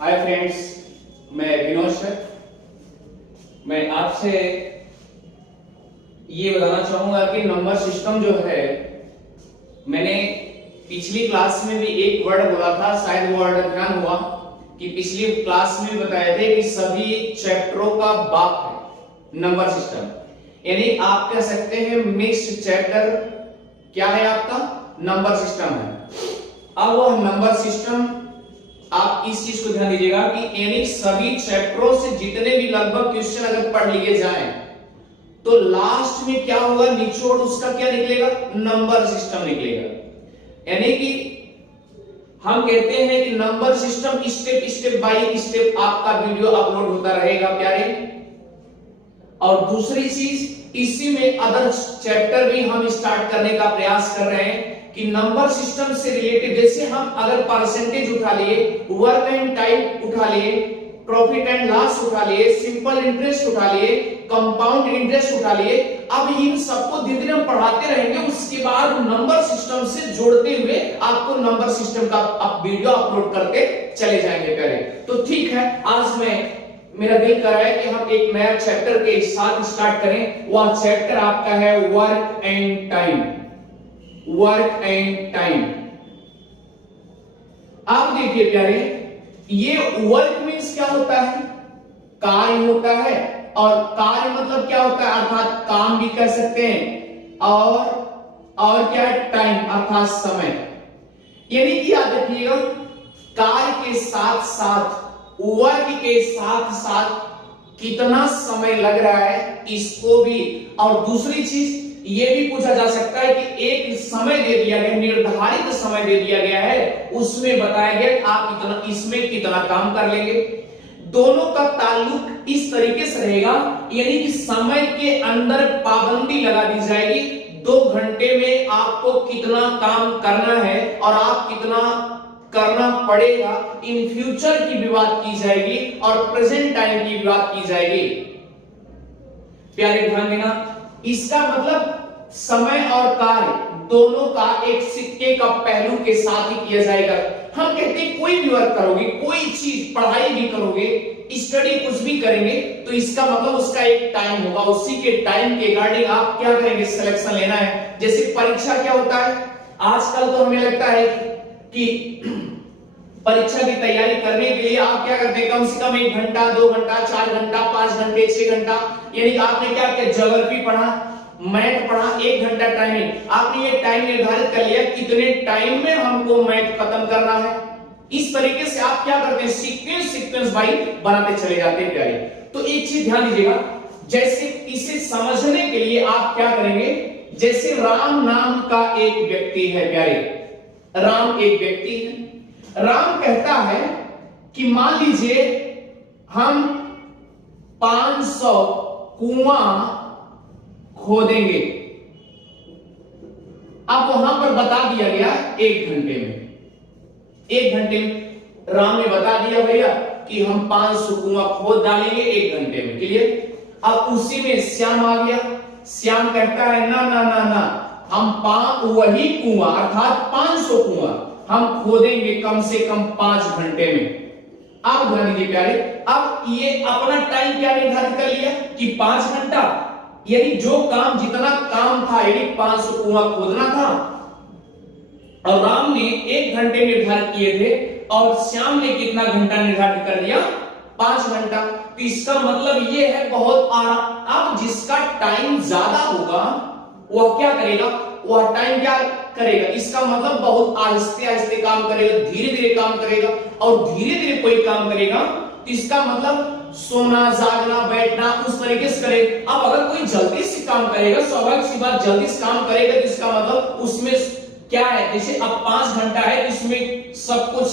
Hi friends, मैं Vinod sir. मैं आपसे ये बताना चाहूंगा कि नंबर सिस्टम जो है, मैंने पिछली क्लास में भी एक वर्ड बोला था, शायद वर्ड ध्यान हुआ कि पिछली क्लास में बताए थे कि सभी चैप्टरों का बाप है नंबर सिस्टम। यानी आप कह सकते हैं मिक्स्ड चैप्टर क्या है आपका, नंबर सिस्टम है। अब वह नंबर सिस्टम, आप इस चीज को ध्यान दीजिएगा कि यानी सभी चैप्टरों से जितने भी लगभग क्वेश्चन अगर पढ़ लिए जाएं तो लास्ट में क्या होगा, निचोड़ उसका क्या निकलेगा, नंबर सिस्टम निकलेगा। यानी कि हम कहते हैं कि number system step by step आपका वीडियो अपलोड होता रहेगा प्यारे। और दूसरी चीज, इसी में अदर चैप्टर भी हम स्टार्ट करने का प्रयास कर रहे हैं कि नंबर सिस्टम से रिलेटेड, जैसे हम अगर परसेंटेज उठा लिए, वर्क एंड टाइम उठा लिए, प्रॉफिट एंड लॉस उठा लिए, सिंपल इंटरेस्ट उठा लिए, कंपाउंड इंटरेस्ट उठा लिए, अब इन सबको धीरे धीरे हम पढ़ाते रहेंगे। उसके बाद नंबर सिस्टम से जोड़ते हुए आपको नंबर सिस्टम का वीडियो अपलोड करते चले जाएंगे प्यारे। तो ठीक है, आज मेरा दिल कर रहा है कि हम एक नया चैप्टर के साथ स्टार्ट करें। वह चैप्टर आपका है work and time. Work and time, आप देखिए प्यारे, ये वर्क मीन्स क्या होता है, कार्य होता है। और कार्य मतलब क्या होता है, अर्थात काम भी कह सकते हैं। और क्या है, टाइम अर्थात समय। यानी कि याद रखिएगा, कार्य के साथ साथ, वर्क के साथ साथ कितना समय लग रहा है इसको भी। और दूसरी चीज ये भी पूछा जा सकता है कि एक समय दे दिया गया, निर्धारित समय दे दिया गया है, उसमें बताया गया कि आप इसमें कितना काम कर लेंगे। दोनों का ताल्लुक इस तरीके से रहेगा, यानी कि समय के अंदर पाबंदी लगा दी जाएगी। 2 घंटे में आपको कितना काम करना है और आप कितना करना पड़ेगा, इन फ्यूचर की भी बात की जाएगी और प्रेजेंट टाइम की भी बात की जाएगी। प्यारे ध्यान देना, इसका मतलब समय और कार्य दोनों का एक सिक्के का पहलू के साथ ही किया जाएगा। हम कहते हैं कोई भी वर्क करोगे, कोई चीज पढ़ाई भी करोगे, स्टडी कुछ भी करेंगे, तो इसका मतलब उसका एक टाइम होगा। उसी के टाइम के रिगार्डिंग आप क्या करेंगे, सिलेक्शन लेना है। जैसे परीक्षा क्या होता है, आजकल तो हमें लगता है कि परीक्षा की तैयारी करने के लिए आप क्या करते हैं, कम से कम 1 घंटा, 2 घंटा, 4 घंटा, 5 घंटे, 6 घंटा, यानी आपने क्या किया, ज्योग्राफी पढ़ा, मैथ पढ़ा, 1 घंटा टाइमिंग, आपने ये टाइम निर्धारित कर लिया कितने टाइम में हमको मैथ खत्म करना है। इस तरीके से आप क्या करते हैं, सीक्वेंस वाइज बनाते चले जाते हैं प्यारे। तो एक चीज ध्यान दीजिएगा, जैसे इसे समझने के लिए आप क्या करेंगे, जैसे राम नाम का एक व्यक्ति है प्यारे, राम एक व्यक्ति है। राम कहता है कि मान लीजिए हम 500 कुआं खोदेंगे। अब वहां पर बता दिया गया 1 घंटे में। 1 घंटे में राम ने बता दिया भैया कि हम 500 कुआं खोद डालेंगे 1 घंटे में, क्लियर। अब उसी में श्याम आ गया। श्याम कहता है ना ना ना ना, हम वही कुआं अर्थात 500 कुआं हम खोदेंगे कम से कम 5 घंटे में। अब ध्यान दीजिए प्यारे, अब ये अपना टाइम क्या निर्धारित कर लिया कि 5 घंटा, यानी जो काम, जितना काम था, यानी 500 कुआं खोदना था, और राम ने 1 घंटे निर्धारित किए थे और श्याम ने कितना घंटा निर्धारित कर लिया, 5 घंटा। तो इसका मतलब ये है बहुत आराम। अब जिसका टाइम ज्यादा होगा वह क्या करेगा, वह टाइम क्या करेगा, इसका मतलब बहुत आहिस्ते आहिस्ते काम करेगा, धीरे धीरे काम करेगा। और धीरे धीरे कोई काम करेगा तो इसका मतलब सोना, जागना, बैठना उस तरीके से करे। अब अगर कोई जल्दी से काम करेगा, स्वाभाविक सी बात, जल्दी से काम करेगा तो इसका मतलब उसमें क्या है, जैसे अब 5 घंटा है, इसमें सब कुछ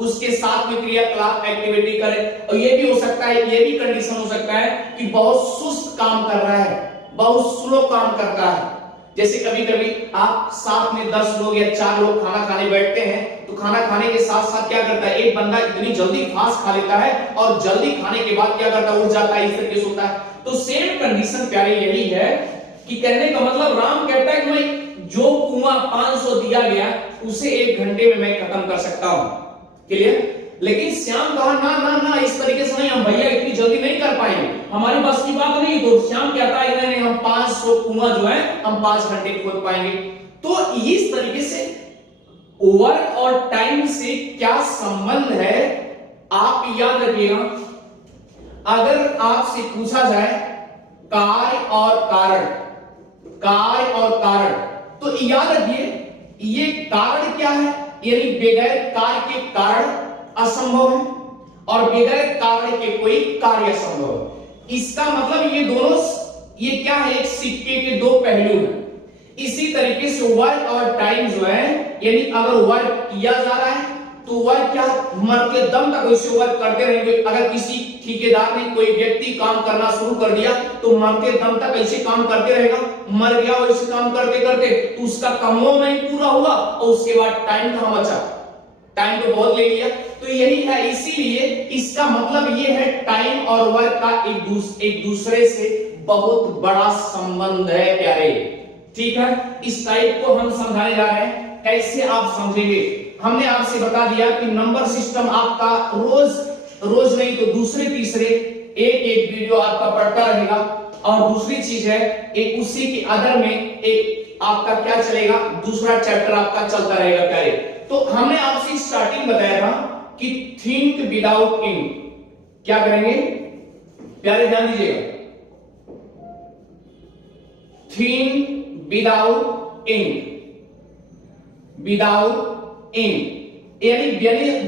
उसके साथ में क्रियाकलाप एक्टिविटी करे। और ये भी हो सकता है, ये भी कंडीशन हो सकता है कि बहुत सुस्त काम कर रहा है, बहुत स्लो काम करता है। जैसे कभी कभी आप साथ में 10 लोग या 4 लोग खाना खाने बैठते हैं, तो खाना खाने के साथ साथ क्या करता है, एक बंदा इतनी जल्दी फास्ट खा लेता है और जल्दी खाने के बाद क्या करता है, उठ जाता है, इस तरीके से होता है। तो सेम कंडीशन प्यारे यही है कि कहने का मतलब राम कहता है कि मैं जो कुआं 500 दिया गया उसे 1 घंटे में मैं खत्म कर सकता हूं। क्लियर? लेकिन श्याम कहा ना ना ना, इस तरीके से नहीं, हम भैया इतनी जल्दी नहीं कर पाएंगे, हमारी बस की बात नहीं। तो श्याम कहता है नहीं, हम 500 कुआं जो है हम 5 घंटे खोद पाएंगे। तो इस तरीके से वर्क और टाइम से क्या संबंध है आप याद रखिएगा। अगर आपसे पूछा जाए कार्य और कारण, कार्य और कारण, तो याद रखिए ये कारण क्या है, यानी बगैर कार्य के कारण असंभव है और बगैर कार्य के कोई कार्य असंभव है। इसका मतलब ये दोनों, ये क्या है, एक सिक्के के दो पहलू हैं। इसी तरीके से वर्क और टाइम जो है, यानी अगर वर्क किया जा रहा है तो वर्क क्या, मरते दम तक वैसे वर्क करते रहेंगे। अगर किसी ठेकेदार ने, कोई व्यक्ति काम करना शुरू कर दिया तो मरते दम तक ऐसे काम करते रहेगा, मर गया वैसे काम करते करते, तो उसका कमो नहीं पूरा हुआ और उसके बाद टाइम कहां बचा, टाइम तो बहुत ले लिया। तो यही है, इसीलिए इसका मतलब ये है टाइम और वर्क का एक दूसरे से बहुत बड़ा संबंध है प्यारे। ठीक है, इस टाइप को हम समझाने जा रहे हैं। कैसे आप समझेंगे, हमने आपसे बता दिया कि नंबर सिस्टम आपका रोज नहीं तो दूसरे तीसरे एक वीडियो आपका पढ़ता रहेगा। और दूसरी चीज है, एक उसी के अदर में एक आपका क्या चलेगा, दूसरा चैप्टर आपका चलता रहेगा प्यारे। तो हमने आपसे स्टार्टिंग बताया था कि थिंक विदाउट इंक, क्या करेंगे प्यारे, ध्यान दीजिएगा, think without ink, without ink यानी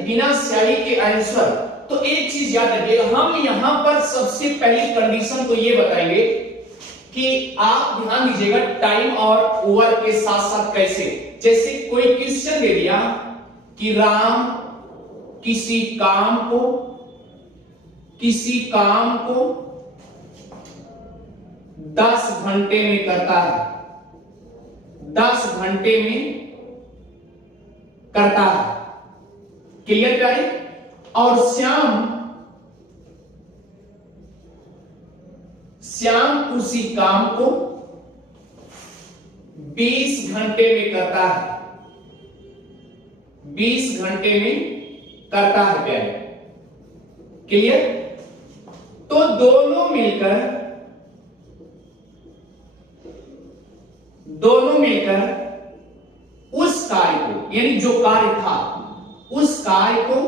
बिना स्याही के आंसर। तो एक चीज याद रखिएगा, हम यहां पर सबसे पहली कंडीशन तो ये बताएंगे कि आप ध्यान दीजिएगा टाइम और वर्क के साथ साथ कैसे, जैसे कोई क्वेश्चन दे दिया कि राम किसी काम को 10 घंटे में करता है, 10 घंटे में करता है, क्लियर प्यारे। और श्याम उसी काम को 20 घंटे में करता है, 20 घंटे में करता है प्यारे, क्लियर। तो दोनों मिलकर उस कार्य को, यानी जो कार्य था उस कार्य को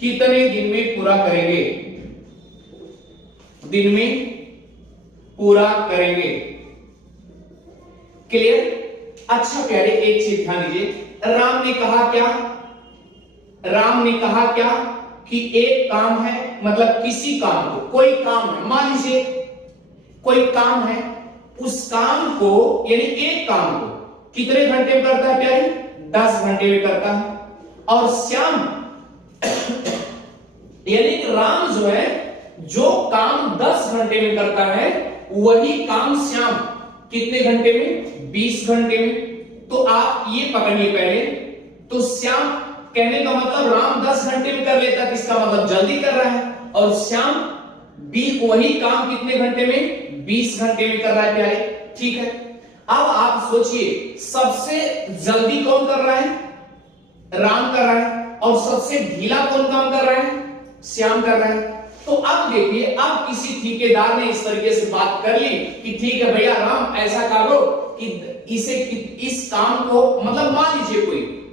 कितने दिन में पूरा करेंगे, दिन में पूरा करेंगे, क्लियर। अच्छा प्यारे, एक चीज ध्यान दीजिए, राम ने कहा क्या कि एक काम है, मतलब किसी काम को, कोई काम है, मान लीजिए कोई काम है, उस काम को यानी एक काम को कितने घंटे में करता है प्यारे, 10 घंटे में करता है। और श्याम यानी राम जो है, जो काम 10 घंटे में करता है वही काम श्याम कितने घंटे में, 20 घंटे में। तो आप ये पकड़िए पहले, तो श्याम कहने का मतलब राम 10 घंटे में कर लेता है, इसका मतलब जल्दी कर रहा है, और श्याम वही काम कितने घंटे में, 20 घंटे में कर रहा है प्यारे। ठीक है, अब आप सोचिए सबसे जल्दी कौन कर रहा है, राम कर रहा है, और सबसे ढीला कौन काम कर रहा है, श्याम कर रहा है। तो अब देखिए, अब किसी ठेकेदार ने इस तरीके से बात कर ली कि ठीक है भैया राम ऐसा करो कि इस काम को, मतलब मान लीजिए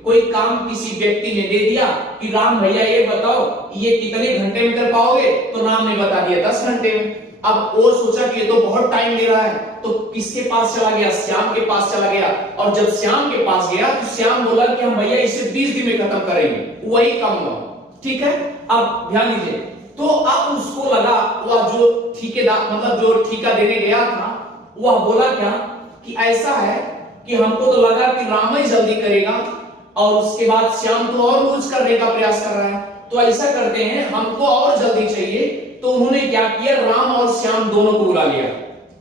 कोई काम किसी व्यक्ति ने दे दिया कि राम भैया ये बताओ ये कितने घंटे में कर पाओगे, तो राम ने बता दिया 10 घंटे में। अब वो सोचा कि ये तो बहुत टाइम ले रहा है, तो किसके पास चला गया, श्याम के पास चला गया। और जब श्याम के पास गया तो श्याम बोला कि हम भैया इसे 20 दिन में खत्म करेंगे, वही काम हुआ। ठीक है, अब ध्यान दीजिए, तो अब उसको लगा, वह जो ठेकेदार मतलब जो ठेका देने गया था, वह बोला क्या कि ऐसा है कि हमको तो लगा कि राम ही जल्दी करेगा और उसके बाद श्याम तो और रोज करने का प्रयास कर रहा है, तो ऐसा करते हैं हमको और जल्दी चाहिए। तो उन्होंने क्या किया, राम और श्याम दोनों को बुला लिया।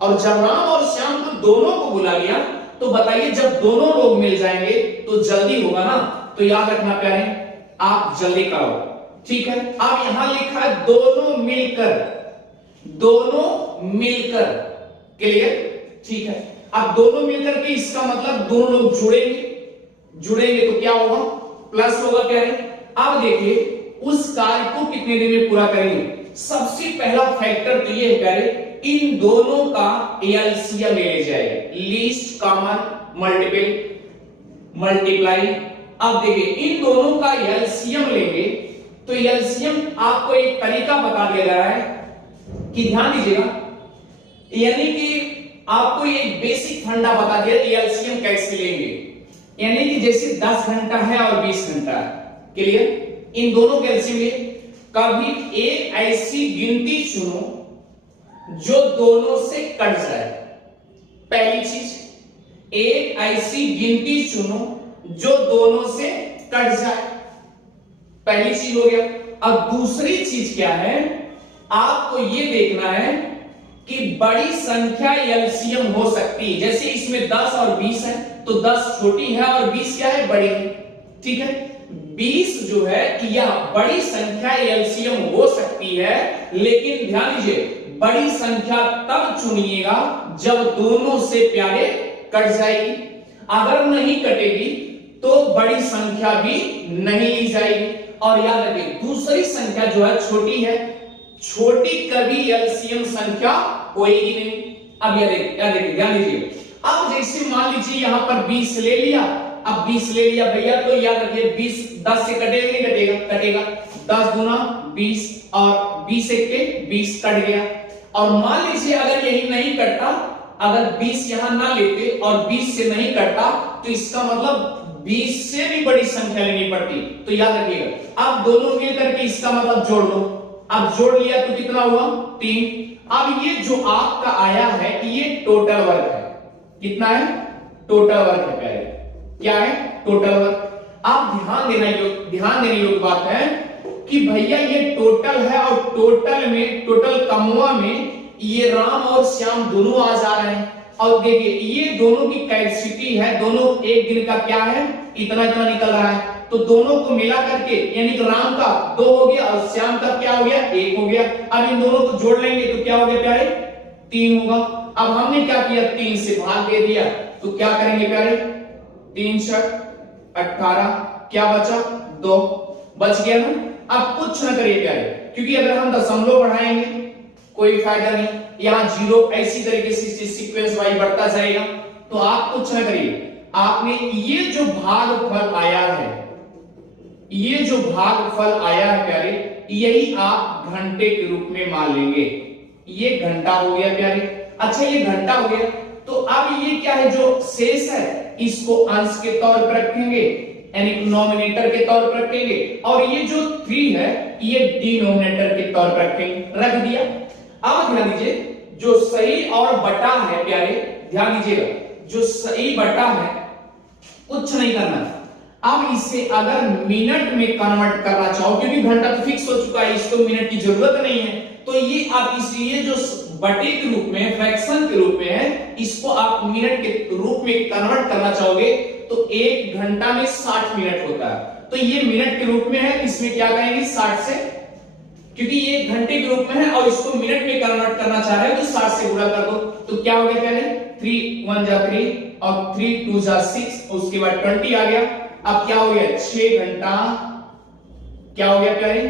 और जब राम और श्याम को दोनों को बुला लिया तो बताइए जब दोनों लोग मिल जाएंगे तो जल्दी होगा ना। तो याद रखना प्यारे, आप जल्दी करो। ठीक है, अब यहां लिखा है दोनों मिलकर, क्लियर। ठीक है, अब दोनों मिलकर के, इसका मतलब दोनों लोग जुड़ेंगे तो क्या होगा, प्लस होगा प्यारे। अब देखिए उस कार्य को कितने दिन में पूरा करेंगे। सबसे पहला फैक्टर तो ये है प्यारे, इन दोनों का एलसीएम ले जाए, लीस्ट कॉमन मल्टीप्लाई। अब देखिए इन दोनों का एलसीएम लेंगे तो एलसीएम आपको एक तरीका बता दिया गया है कि ध्यान दीजिएगा, यानी कि आपको एक बेसिक फंडा बता दिया एलसीएम कैसे लेंगे। यानी कि जैसे 10 घंटा है और 20 घंटा है, क्लियर, इन दोनों के एलसीएम लिए कभी एक ऐसी गिनती चुनो जो दोनों से कट जाए। पहली चीज, एक ऐसी गिनती चुनो जो दोनों से कट जाए, पहली चीज हो गया। अब दूसरी चीज क्या है, आपको यह देखना है कि बड़ी संख्या एलसीएम हो सकती है। जैसे इसमें 10 और 20 है तो 10 छोटी है और 20 क्या है, बड़ी है, ठीक है। 20 जो है यह बड़ी संख्या एलसीएम हो सकती है, लेकिन ध्यान दीजिए बड़ी संख्या तब चुनिएगा जब दोनों से प्यारे कट जाएगी। अगर नहीं कटेगी तो बड़ी संख्या भी नहीं ली जाएगी। और याद रखिए दूसरी संख्या जो है छोटी है, छोटी कभी एलसीएम संख्या होएगी नहीं। अब यह देखिए ध्यान दीजिए, अब जैसे मान लीजिए यहां पर 20 ले लिया, अब 20 ले लिया भैया, तो याद रखिए 20 10 से कटेगा नहीं, कटेगा 10 गुना 20 और 20 एक के 20 कट गया। और मान लीजिए अगर यही नहीं कटता, अगर 20 यहां ना लेते और 20 से नहीं कटता, तो इसका मतलब 20 से भी बड़ी संख्या लेनी पड़ती। तो याद रखिएगा अब दोनों मिलकर के इसका मतलब जोड़ लो। अब जोड़ लिया तो कितना हुआ, 3। अब ये जो आपका आया है ये टोटल वर्क है। कितना है, टोटल वर्क है प्यारे, क्या है, टोटल वर्क। आप ध्यान देने योग्य बात है कि भैया ये टोटल है और टोटल कमुआ में ये राम और श्याम दोनों आ जा रहे हैं। और देखिए ये दोनों की कैपेसिटी है, दोनों एक दिन का क्या है, इतना इतना निकल रहा है। तो दोनों को मिला करके यानी कि राम का 2 हो गया और श्याम का क्या हो गया, 1 हो गया। अब इन दोनों को जोड़ लेंगे तो क्या हो गया प्यारे, 3 होगा। अब हमने क्या किया, 3 से भाग दे दिया, तो क्या करेंगे प्यारे, 3 6 18, क्या बचा, 2 बच गया ना। अब कुछ ना करिए प्यारे, क्योंकि अगर हम दशमलव बढ़ाएंगे कोई फायदा नहीं, यहां 0 ऐसी तरीके से सीक्वेंस वाइज बढ़ता जाएगा। तो आप कुछ ना करिए, आपने ये जो भागफल आया है, ये जो भागफल आया है प्यारे, यही आप घंटे के रूप में मान लेंगे। ये घंटा हो गया प्यारे। अच्छा ये घंटा हो गया, तो अब ये क्या है, जो शेष है इसको अंश के तौर पर रखेंगे, यानी डिनोमिनेटर के तौर पर रखेंगे, और ये जो 3 है ये डिनोमिनेटर के तौर पर रखेंगे, रख दिया। अब ध्यान दीजिए जो सही और बटा है प्यारे, ध्यान दीजिएगा जो सही बटा है कुछ नहीं करना। अब इसे अगर मिनट में कन्वर्ट करना चाहो, क्योंकि घंटा तो फिक्स हो चुका है, इसको मिनट की जरूरत नहीं है, तो ये आप इसलिए जो बटे के रूप में, फ्रैक्शन के रूप में है, इसको आप मिनट के रूप में कन्वर्ट करना चाहोगे तो 1 घंटा में 60 मिनट होता है। तो ये मिनट के रूप में है, इसमें क्या करेंगे 60 से, क्योंकि ये घंटे के रूप में है और इसको मिनट में कन्वर्ट करना चाह रहे हो तो 60 से गुणा कर दो। तो क्या हो गया पहले 3 1 जा 3 और 3 2 जा 6, उसके बाद 20 आ गया। अब क्या हो गया 6 घंटा, क्या हो गया प्यारे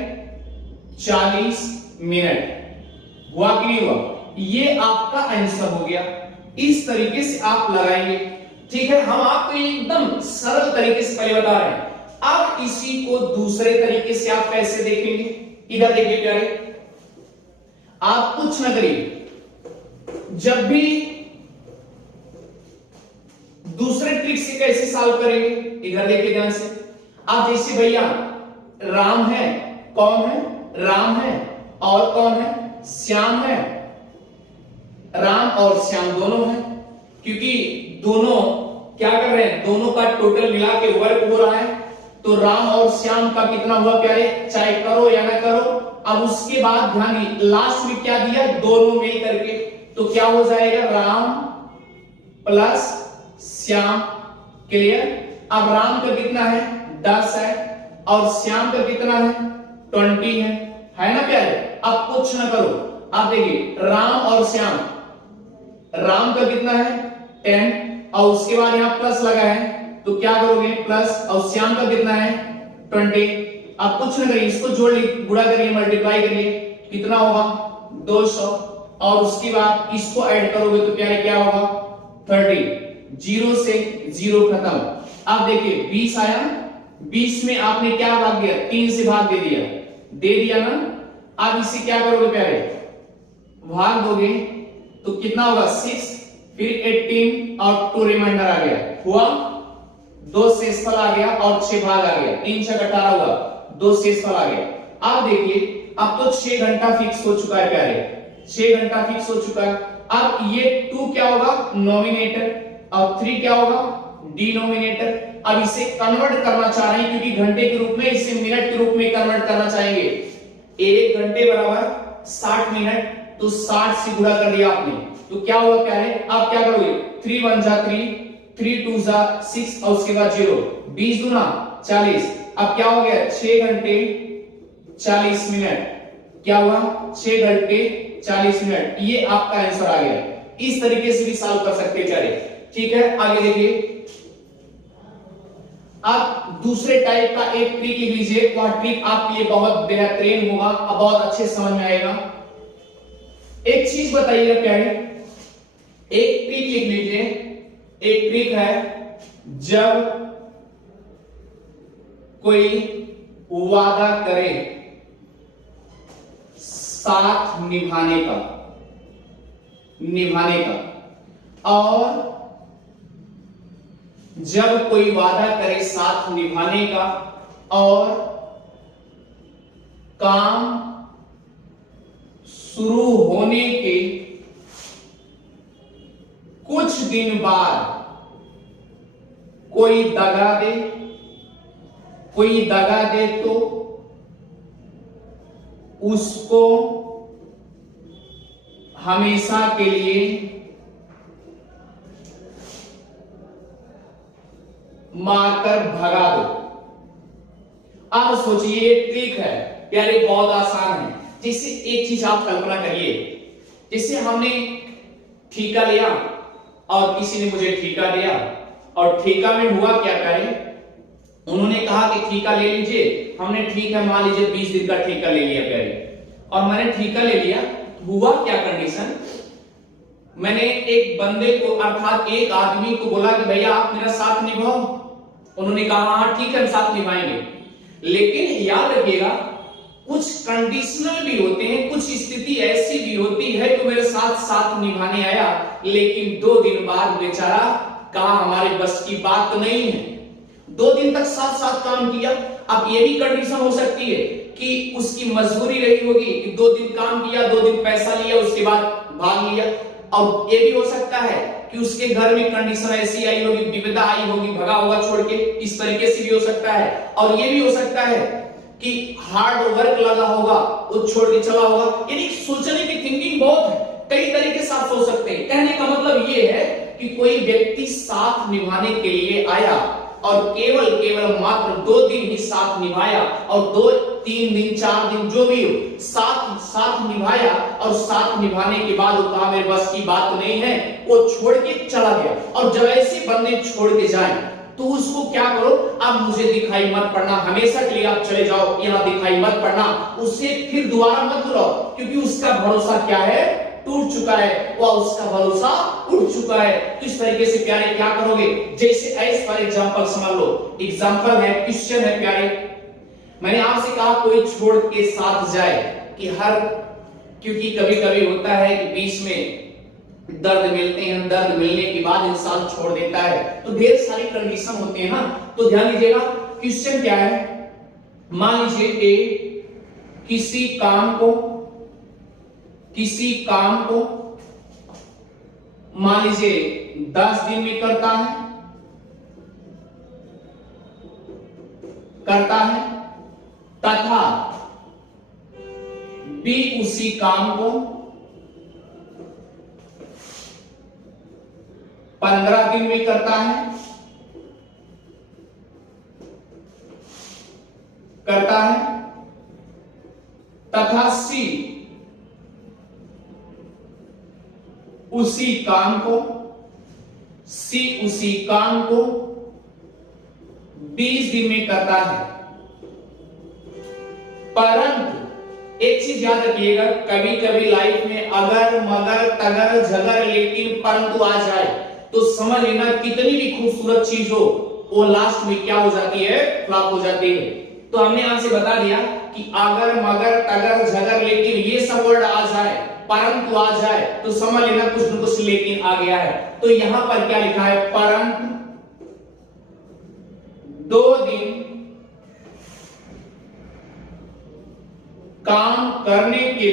40 मिनट, हुआ कि नहीं हुआ। ये आपका आंसर हो गया। इस तरीके से आप लगाएंगे, ठीक है। हम आपको एकदम सरल तरीके से पहले बता रहे हैं। अब इसी को दूसरे तरीके से आप कैसे देखेंगे, इधर देखिए प्यारे, आप कुछ ना करिए, जब भी दूसरे ट्रिक से कैसे सॉल्व करेंगे, इधर देखिए ध्यान से। आप जैसे भैया राम है, कौन है, राम है, और कौन है, श्याम है। राम और श्याम दोनों हैं, क्योंकि दोनों क्या कर रहे हैं, दोनों का टोटल मिला के वर्क हो रहा है। तो राम और श्याम का कितना हुआ प्यारे, चाहे करो या ना करो। अब उसके बाद ध्यान दी लास्ट में क्या दिया, दोनों मिल करके, तो क्या हो जाएगा राम प्लस श्याम, क्लियर। अब राम का कितना है 10 है और श्याम का कितना है 20 है ना प्यारे। अब कुछ ना करो, आप देखिए राम और श्याम, राम का कितना है 10 और उसके बाद यहां प्लस लगा है तो क्या करोगे प्लस, और श्याम का कितना है 20। अब कुछ ना करिए, इसको जोड़ गुणा करिए, मल्टीप्लाई करिए, कितना होगा 200, और उसके बाद इसको ऐड करोगे तो प्यारे क्या होगा 30। 0 से 0 खत्म। अब देखिए 20 आया, 20 में आपने क्या भाग दिया, 3 से भाग दे दिया ना। अब इसे क्या करोगे प्यारे, भाग दोगे तो कितना होगा 6, फिर 18 और 2 रिमाइंडर आ गया, हुआ 2 शेषफल आ गया और 6 भाग आ गया, 3 6 18 हुआ, 2 शेषफल आ गया। अब देखिए अब तो 6 घंटा फिक्स हो चुका है प्यारे, 6 घंटा फिक्स हो चुका है। अब ये 2 क्या होगा नॉमिनेटर, और 3 क्या होगा डिनोमिनेटर। अब इसे कन्वर्ट करना चाह रहे हैं, क्योंकि घंटे के रूप में इसे मिनट के रूप में कन्वर्ट करना चाहेंगे। 1 घंटे बराबर 60 मिनट, तो 60 से गुणा कर दिया आपने, तो क्या होगा प्यारे, आप क्या करोगे 3 1 जा 3, 3 2 जा 6 और उसके बाद 0, 20 दूना 40। अब क्या हो गया 6 घंटे 40 मिनट, क्या हुआ 6 घंटे 40 मिनट, ये आपका आंसर आ गया। इस तरीके से भी सॉल्व कर सकते हैं प्यारे, ठीक है। आगे देखिए, आप दूसरे टाइप का एक ट्रिक लिख लीजिए, वह ट्रिक आपके लिए बहुत बेहतरीन होगा और बहुत अच्छे समझ में आएगा। एक चीज बताइएगा क्या है, एक ट्रिक लिख लीजिए, एक ट्रिक है जब कोई वादा करे साथ निभाने का, और जब कोई वादा करे साथ निभाने का और काम शुरू होने के कुछ दिन बाद कोई दगा दे तो उसको हमेशा के लिए मारकर भगा दो। अब सोचिए ट्रिक है प्यारे, बहुत आसान है। जैसे एक चीज आप कल्पना करिए, जैसे हमने ठेका लिया और किसी ने मुझे ठेका दिया, और ठेका में हुआ क्या करें, उन्होंने कहा कि ठेका ले लीजिए, हमने ठीक है मान लीजिए 20 दिन का ठेका ले लिया प्यारे, और मैंने ठेका ले लिया। हुआ क्या कंडीशन, मैंने एक बंदे को अर्थात एक आदमी को बोला कि भैया आप मेरा साथ निभाओ, उन्होंने कहा हाँ ठीक है हम साथ निभाएंगे। लेकिन याद रखिएगा कुछ कंडीशनल भी होते हैं, कुछ स्थिति ऐसी भी होती है कि मेरे साथ निभाने आया, लेकिन 2 दिन बाद बेचारा कहा हमारे बस की बात नहीं है। 2 दिन तक साथ काम किया। अब ये भी कंडीशन हो सकती है कि उसकी मजबूरी रही होगी कि 2 दिन काम किया, 2 दिन पैसा लिया, उसके बाद भाग लिया। और ये भी हो सकता है कि उसके घर में कंडीशन ऐसी आई होगी, विपदा आई होगी, भगा होगा छोड़ के, इस तरीके से भी हो सकता है। और ये भी हो सकता है कि हार्ड वर्क लगा होगा, वो छोड़ के चला होगा। यानी सोचने की थिंकिंग बहुत है, कई तरीके से आप सोच सकते हैं। कहने का मतलब ये है कि कोई व्यक्ति साथ निभाने के लिए आया और केवल मात्र 2 दिन ही साथ निभाया, और 2 3 दिन 4 दिन जो भी हो साथ निभाया, और साथ निभाने के बाद वो कहा मेरे बस की बात नहीं है, वो छोड़ के चला गया। और जब ऐसे बंदे छोड़ के जाए तो उसको क्या करो, अब मुझे दिखाई मत पड़ना, हमेशा के लिए आप चले जाओ, यहां दिखाई मत पड़ना, उसे फिर दोबारा मत बुलाओ, क्योंकि उसका भरोसा क्या है टूट चुका है, वह उसका भरोसा उठ चुका है। तो इस तरीके से प्यारे क्या करोगे, जैसे एज फॉर एग्जांपल समझ लो, एग्जांपल है, क्वेश्चन है प्यारे, मैंने आपसे कहा कोई छोड़ के साथ जाए कि क्योंकि कभी कभी होता है कि बीच में दर्द मिलते हैं, दर्द मिलने के बाद इंसान छोड़ देता है, तो ढेर सारी कंडीशन होती है ना। तो ध्यान दीजिएगा क्वेश्चन क्या है, मान लीजिए ए किसी काम को मान लीजिए 10 दिन में करता है तथा बी उसी काम को 15 दिन में करता है तथा सी उसी काम को 20 दिन में करता है। परंतु एक चीज याद रखिएगा, कभी कभी लाइफ में अगर मगर तगर झगर लेकिन परंतु आ जाए तो समझ लेना कितनी भी खूबसूरत चीज हो वो लास्ट में क्या हो जाती है, फ्लॉप हो जाती है। तो हमने आपसे बता दिया कि अगर मगर तगर झगर लेकिन ये सब वर्ड आ जाए, परंतु आ जाए तो समझ लेना कुछ न कुछ लेकिन आ गया है। तो यहां पर क्या लिखा है, परंतु 2 दिन काम करने के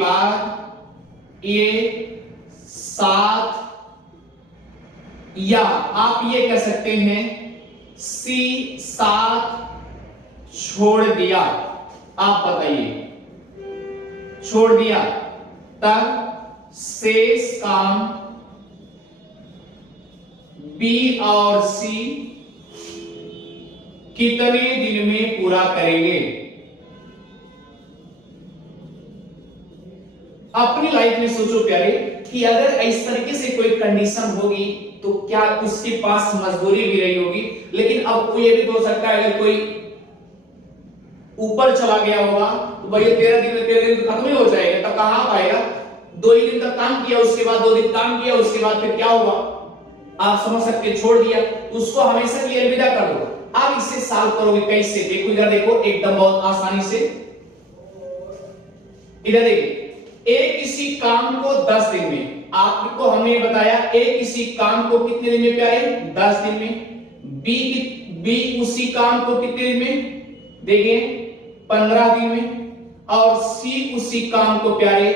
बाद ये 7 या आप ये कह सकते हैं सी 7 छोड़ दिया। आप बताइए, छोड़ दिया तब शेष काम बी और सी कितने दिन में पूरा करेंगे। अपनी लाइफ में सोचो प्यारे कि अगर इस तरीके से कोई कंडीशन होगी तो क्या उसके पास मजबूरी भी रही होगी। लेकिन अब ये भी हो सकता है अगर कोई ऊपर चला गया होगा तो भैया 13 दिन में 13 दिन खत्म ही हो जाएगा, तब कहां पाएगा। 2 ही दिन तक काम किया, उसके बाद 2 दिन काम किया, उसके बाद फिर क्या होगा आप समझ सकते, छोड़ दिया, उसको हमेशा के लिए अलविदा कर दो। आप इसे सॉल्व करोगे कैसे, देखो इधर देखो, एकदम बहुत आसानी से। इधर देखिए, ए किसी काम को 10 दिन में, आपको हमने बताया ए किसी काम को कितने दिन में प्यारे, 10 दिन में। बी उसी काम को कितने दिन में, देखिए 15 दिन में। और सी उसी काम को प्यारे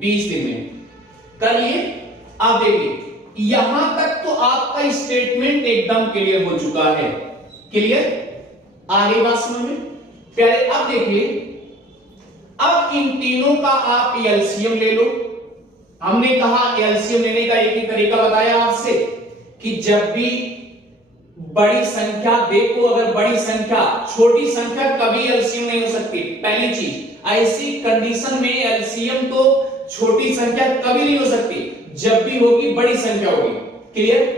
20 दिन में। करिए, आप देखिए यहां तक तो आपका स्टेटमेंट एकदम क्लियर हो चुका है। क्लियर, आगे बात समझ में प्यारे। अब देखिए, अब इन तीनों का आप एलसीएम ले लो। हमने कहा एलसीएम लेने का एक ही तरीका बताया आपसे कि जब भी बड़ी संख्या देखो, अगर बड़ी संख्या छोटी संख्या कभी एलसीएम नहीं हो सकती। पहली चीज, ऐसी कंडीशन में एलसीएम तो छोटी संख्या कभी नहीं हो सकती, जब भी होगी बड़ी संख्या होगी। क्लियर।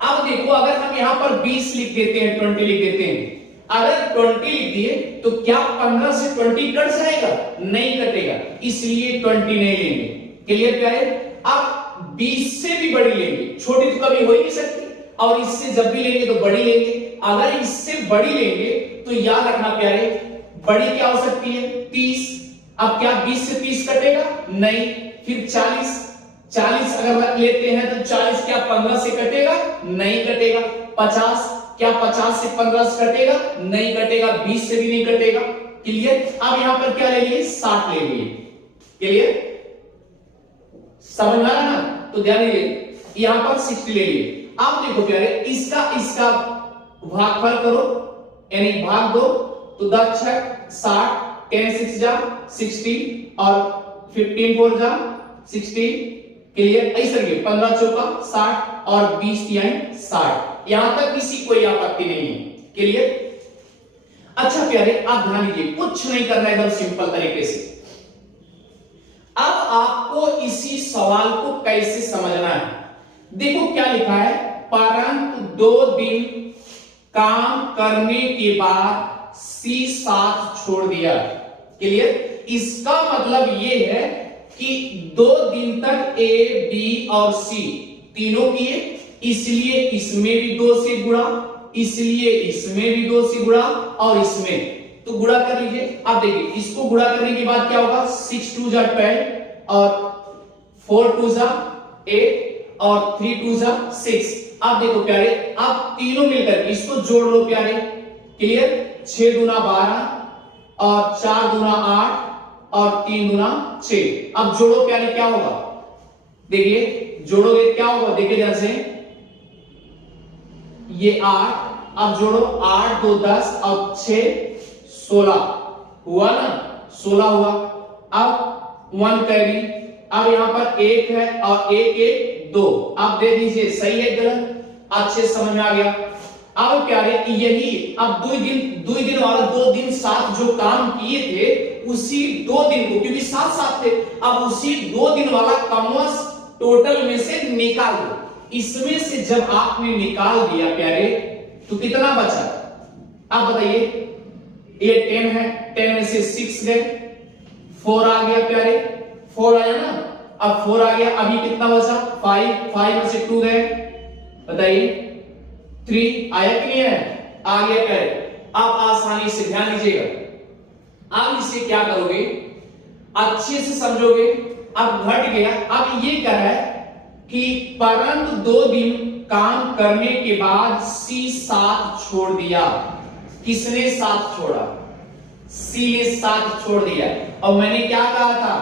अब देखो, अगर हम यहां पर 20 लिख देते हैं, 20 लिख देते हैं, अगर 20 लिख दिए तो क्या 15 से 20 कट जाएगा, नहीं कटेगा, इसलिए 20 नहीं लेंगे। क्लियर प्यारे। अब 20 से भी बड़ी लेंगे, छोटी तो कभी हो ही नहीं सकती, और इससे जब भी लेंगे तो बड़ी लेंगे। अगर इससे बड़ी लेंगे तो याद रखना प्यारे, बड़ी क्या हो सकती है, 30। अब क्या 20 से 30 कटेगा, नहीं। फिर 40 अगर लेते हैं तो 40 क्या 15 से कटेगा, नहीं कटेगा। 50 क्या 50 से 15 से कटेगा, नहीं कटेगा, 20 से भी नहीं कटेगा। क्लियर। अब यहां पर क्या ले लिए, 60 ले लिए। क्लियर, समझ में आ रहा ना, तो ध्यान दीजिए, यहां पर 60 ले लिए। अब देखो प्यारे, इसका भागफल करो, यानी भाग दो, तो 10 6 60, 10 6 जा 60 और 15 4 जा 60। क्लियर। ऐसा देखिए, 15 चौका 60 और 20 तिहाई 60। यहां तक किसी कोई आपत्ति नहीं है। क्लियर। अच्छा प्यारे, आप ध्यान दीजिए, कुछ नहीं करना है, एकदम सिंपल तरीके से। अब आपको इसी सवाल को कैसे समझना है, देखो क्या लिखा है, परंतु 2 दिन काम करने के बाद सी 7 छोड़ दिया। क्लियर। इसका मतलब यह है कि 2 दिन तक ए बी और सी तीनों किए, इसलिए इसमें भी 2 से गुणा, इसलिए इसमें भी 2 से गुणा, और इसमें तो गुणा कर लीजिए। आप देखिए, इसको गुणा करने के बाद क्या होगा, 6 2 जा 12 और 4 2 जा 8 और 3 2 जा 6। आप देखो प्यारे, आप तीनों मिलकर इसको जोड़ लो प्यारे। क्लियर। 6 दूना 12 और 4 दूना 8 और 3 दूना 6। अब जोड़ो प्यारे, क्या होगा, देखिए जोड़ोगे क्या होगा, देखिए जरा से, ये 8, अब जोड़ो 8 2 10 और 6 16 हुआ ना, 16 हुआ। अब 1 कैरी, अब यहां पर 1 है और 1 1 2, आप दे दीजिए, सही है गलत, अच्छे समझ में आ गया। अब प्यारे यही, अब 2 दिन वाला 2 दिन साथ जो काम किए थे उसी 2 दिन को, क्योंकि साथ साथ थे, अब उसी 2 दिन वाला कमोस टोटल में से निकाल दो। इसमें से जब आपने निकाल दिया प्यारे तो कितना बचा आप बताइए। ये 10 है, 10 में से 6 गए, 4 आ गया प्यारे, 4 आया ना, अब 4 आ गया, अभी कितना बचा 5, 5 में से 2 गए, बताइए 3 आया कि नहीं है, आ गया प्यारे। आप आसानी से ध्यान दीजिएगा, आप इसे क्या करोगे अच्छे से समझोगे। अब घट गया, अब ये कह रहा है कि परंतु 2 दिन काम करने के बाद सी साथ छोड़ दिया। किसने साथ छोड़ा, सी ने साथ छोड़ दिया। और मैंने क्या कहा था,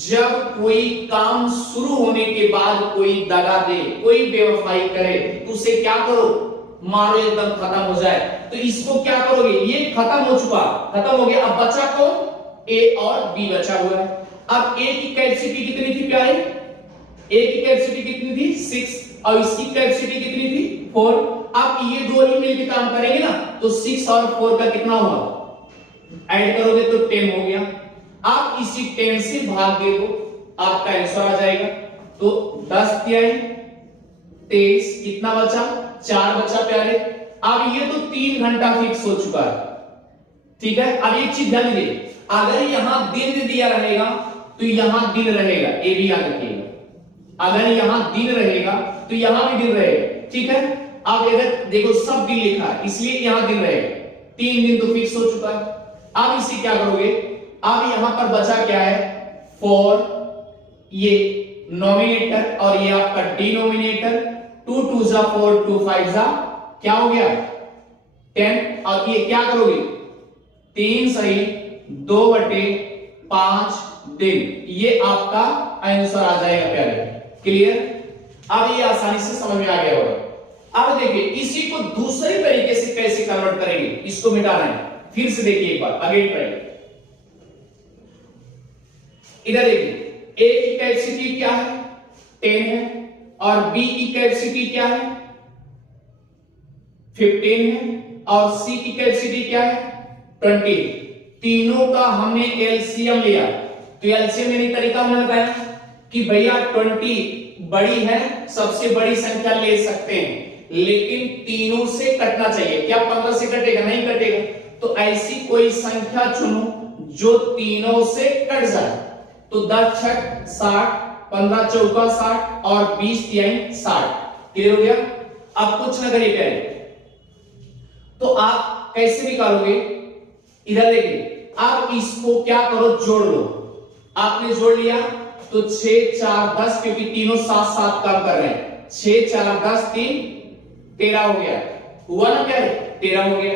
जब कोई काम शुरू होने के बाद कोई दगा दे, कोई बेवफाई करे तो उसे क्या करो, मारो एकदम खत्म हो जाए। तो इसको क्या करोगे, ये खत्म हो चुका, खत्म हो गया, अब बचा कौन, ए और बी बचा हुआ है। अब ए की कैपेसिटी कितनी थी प्यारे, ए की कैपेसिटी कितनी थी 6 और इसकी कैपेसिटी कितनी थी 4। अब ये दो ही मिलकर काम करेंगे ना, तो 6 और 4 का कितना हुआ, ऐड करोगे तो 10 हो गया। आप इसी 10 से भाग दे दो, आपका आंसर आ जाएगा। तो 10 तिहाई 23, कितना बचा 4 बचा प्यारे। अब ये तो 3 घंटा फिक्स हो चुका है, ठीक है। अब एक चीज ध्यान दीजिए, अगर यहां दिन दिया रहेगा तो यहां दिन रहेगा, ये भी याद रखिएगा। अगर यहां दिन रहेगा तो यहां भी दिन रहेगा, ठीक है। अब इधर देखो सब दिन लिखा है, इसलिए यहां दिन रहेगा, 3 दिन तो फिक्स हो चुका है। अब इसे क्या करोगे, अब यहां पर बचा क्या है 4, ये नॉमिनेटर और ये आपका डिनोमिनेटर, 2 2 जा 4, 2 5 जा क्या हो गया 10। और ये क्या करोगे 3 सही 2/5 दिन, ये आपका आंसर आ जाएगा प्यारे। क्लियर, अब ये आसानी से समझ में आ गया होगा। अब देखिए इसी को दूसरे तरीके से कैसे कन्वर्ट करेंगे, इसको मिटाना है, फिर से देखिए एक बार अगेन ट्राई। इधर देखिए ए की कैपेसिटी क्या है 10 है और बी की कैपेसिटी क्या है 15 है और सी की कैपेसिटी क्या है 20। तीनों का हमने एलसीएम लिया, तो एलसीएम लेने का तरीका हमने बताया कि भैया 20 बड़ी है, सबसे बड़ी संख्या ले सकते हैं, लेकिन तीनों से कटना चाहिए। क्या 15 से कटेगा, नहीं कटेगा। तो ऐसी कोई संख्या चुनो जो तीनों से कट जाए। तो 10 छक 60, 15 चौका 60 और 20 तिहाई 60। क्लियर हो गया। अब कुछ ना करिए प्यारे, तो आप कैसे निकालोगे, इधर देखिए आप इसको क्या करो जोड़ लो। आपने जोड़ लिया तो 6 4 10, क्योंकि तीनों साथ साथ काम कर रहे हैं, 6 4 10 3 13 हो गया, हुआ ना प्यारे 13 हो गया।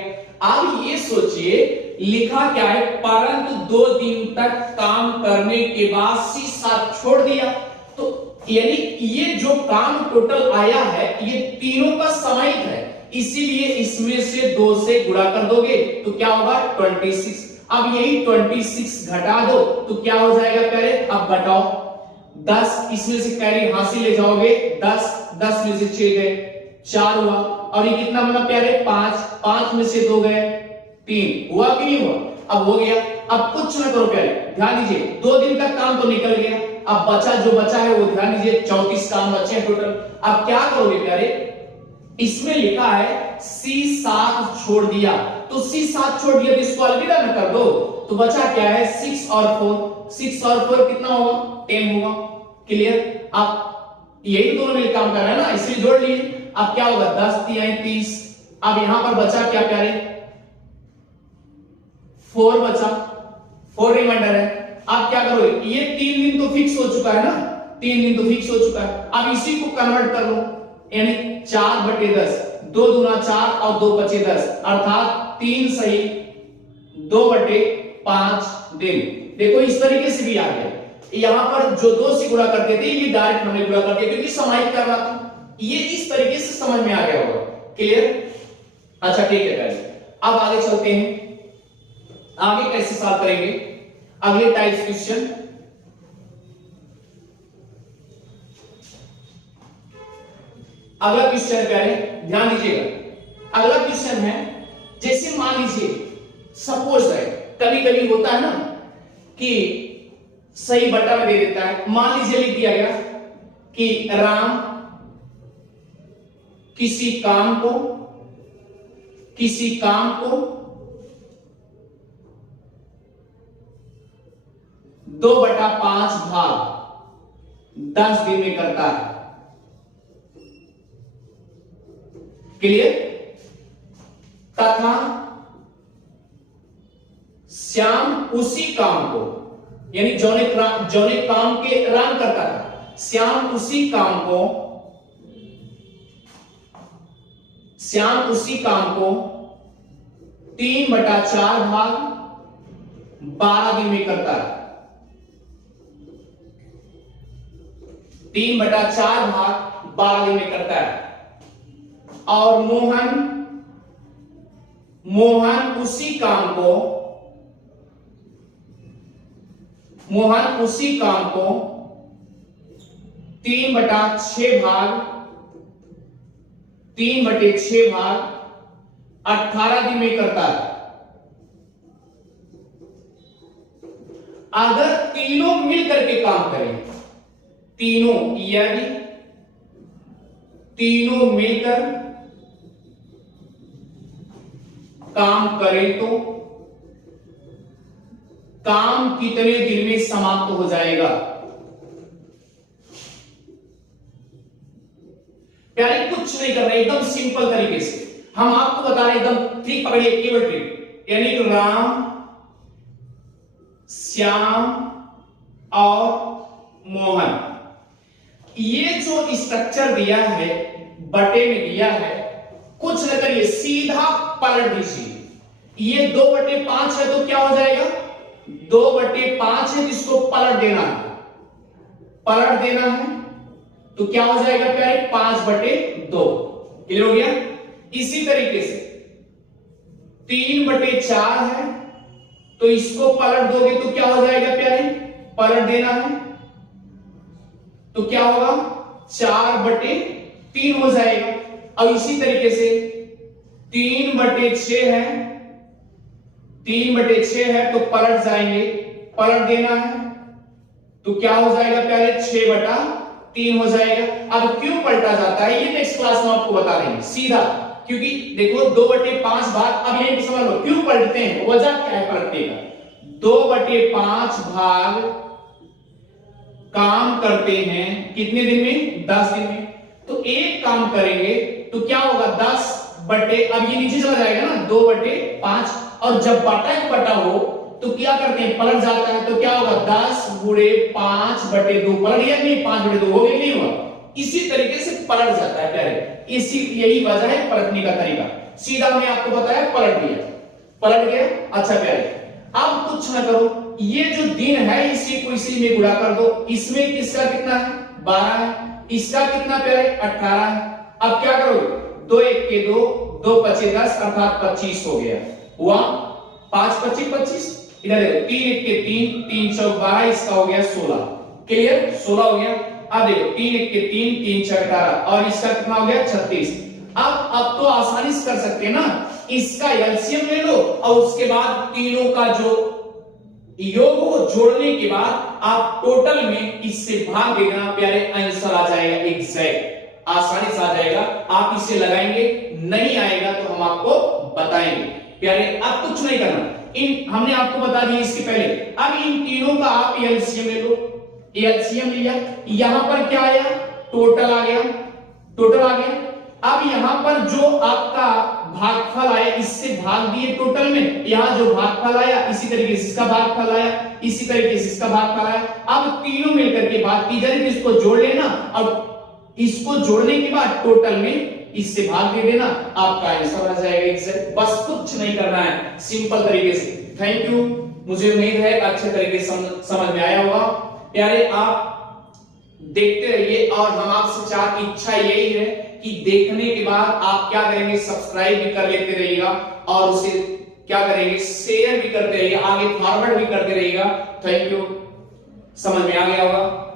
अब ये सोचिए लिखा क्या है, परंतु 2 दिन तक काम करने के बाद सी साथ छोड़ दिया। तो यानी ये जो काम टोटल आया है ये तीनों का समाहित है, इसीलिए इसमें से 2 से गुणा कर दोगे तो क्या होगा 26। अब यही 26 घटा दो तो क्या हो जाएगा प्यारे, अब घटाओ 10, इसमें से कैरी हासिल ले जाओगे 10, 10 में से 6 गए 4 हुआ, और ये कितना बना प्यारे 5, 5 में से 2 गए 3, हुआ कि नहीं हुआ, अब हो गया। अब कुछ ना करो प्यारे, ध्यान दीजिए 2 दिन का काम तो निकल गया, अब बचा जो बचा है वो ध्यान दीजिए 34 काम बचे हैं टोटल। अब क्या करोगे प्यारे, इसमें लिखा है सी साथ छोड़ दिया, तो सी साथ छोड़ दिया तो इसको अलविदा न कर दो, तो बचा क्या है 6 और 4, 6 और 4 कितना होगा 10 होगा। क्लियर, आप यही दोनों मिलकर काम कर रहे हैं ना, इसलिए जोड़ लिए। अब क्या होगा 10 तिहाई 30। अब यहां पर बचा क्या प्यारे 4 बचा, 4 रिमाइंडर है। अब क्या करोगे, ये 3 दिन तो फिक्स हो चुका है ना, 3 दिन तो फिक्स हो चुका है। अब इसी को कन्वर्ट कर लो, यानी 4/10, 2 दूना 4 और 2 बचे 10, अर्थात 3 सही 2/5 दिन। देखो इस तरीके से भी आ गया, यहां पर जो 2 से गुणा करते थे ये डायरेक्ट हमने गुणा कर दिया क्योंकि समाहित कर रहा था, ये इस तरीके से समझ में आ गया होगा। क्लियर, अच्छा ठीक है गाइस, अब आगे चलते हैं, आगे कैसे सॉल्व करेंगे अगले टाइप्स क्वेश्चन। अगला क्वेश्चन प्यारे ध्यान दीजिएगा, अगला क्वेश्चन है जैसे मान लीजिए सपोज है, कभी कभी होता है ना कि सही बटा में दे देता है। मान लीजिए लिख दिया गया कि राम किसी काम को 2/5 भाग 10 दिन में करता है। क्लियर? तथा श्याम उसी काम को, यानी जौने काम के राम करता था, श्याम उसी काम को 3/4 भाग 12 दिन में करता है। 3/4 भाग 12 दिन में करता है। और मोहन उसी काम को 3/6 भाग 18 दिन में करता है। अगर तीनों मिलकर के काम करें, यानी तीनों मिलकर काम करें तो काम कितने दिन में समाप्त हो जाएगा? प्यारे कुछ नहीं करना, एकदम सिंपल तरीके से हम आपको बता रहे हैं, एकदम ठीक पकड़िए, केवल ट्रिक, यानी राम, श्याम और मोहन, ये जो स्ट्रक्चर दिया है, बटे में दिया है, कुछ न करिए, सीधा पलट दीजिए। ये 2/5 है तो क्या हो जाएगा? 2/5 है, जिसको पलट देना है तो क्या हो जाएगा प्यारे? 5/2। क्लियर हो गया? इसी तरीके से 3/4 है तो इसको पलट दोगे तो क्या हो जाएगा प्यारे? पलट देना है तो क्या होगा? 4/3 हो जाएगा। अब इसी तरीके से 3/6 है, 3/6 है तो पलट जाएंगे, पलट देना है तो क्या हो जाएगा प्यारे? 6/3 हो जाएगा। अब क्यों पलटा जाता है ये नेक्स्ट क्लास में आपको बता देंगे सीधा, क्योंकि देखो 2/5 भाग, अब यहीं पे समझ लो क्यों पलटते हैं, वजह क्या है पलटने का। 2/5 भाग काम करते हैं कितने दिन में? 10 दिन में। तो एक काम करेंगे तो क्या होगा? 10 बटे, अब ये नीचे चला जाएगा ना, 2/5, और जब बटा हो तो क्या करते हैं? पलट जाता है तो क्या होगा? 10 गुणे 5/2 पलट गया नहीं? 5/2 हो गया नहीं हुआ? इसी तरीके से पलट जाता है प्यारे, यही वजह है पलटने का तरीका। सीधा मैं आपको बताया, पलट दिया, पलट गया। अच्छा प्यारे, अब कुछ ना करो, ये जो दिन है इसी को इसी में गुणा कर दो। इसमें किसका कितना है? 12 है, इसका कितना प्यारे? 18 है। अब क्या करोगे? 2 1 के 2, 2 5 10 अर्थात 25 हो गया। हुआ 5 25 25। इधर देखो 3 1 के 3, 3 4 12, इसका हो गया 16। क्लियर? 16 हो गया। अब देखो 3 1 के 3, 3 4 18, और इसका कितना हो गया? 36। अब तो आसानी से कर सकते हैं ना, इसका एलसीएम ले लो और उसके बाद तीनों का जो योग को जोड़ने के बाद आप टोटल में इससे भाग देना, प्यारे आंसर आ जाएगा एग्जैक्ट, आसानी से आ जाएगा। आप इसे लगाएंगे, नहीं आएगा तो हम आपको बताएंगे। प्यारे अब कुछ नहीं करना, हमने आपको बता दिया इसके पहले। अब इन तीनों का आप एलसीएम ले लो, एलसीएम लिया, यहां पर क्या आया? टोटल आ गया, टोटल आ गया। अब यहां पर जो आपका भागफल आया, इससे भाग दिए टोटल में, यहां जो भागफल आया इसी तरीके से इसका भागफल आया, इसी तरीके से इसका भागफल आया। अब तीनों मिलकर के बात की जाए तो इसको जोड़ लेना, और इसको जोड़ने के बाद टोटल में इससे भाग दे देना, आपका आंसर आ जाएगा एग्जैक्ट। बस कुछ नहीं करना है, सिंपल तरीके से। थैंक यू, मुझे उम्मीद है अच्छे तरीके से समझ में आया होगा। प्यारे आप देखते रहिए, और हम आपसे इच्छा यही है कि देखने के बाद आप क्या करेंगे? सब्सक्राइब भी कर लेते रहिएगा, और उसे क्या करेंगे? शेयर भी करते रहिएगा, आगे फॉरवर्ड भी करते रहिएगा। थैंक यू, समझ में आ गया होगा।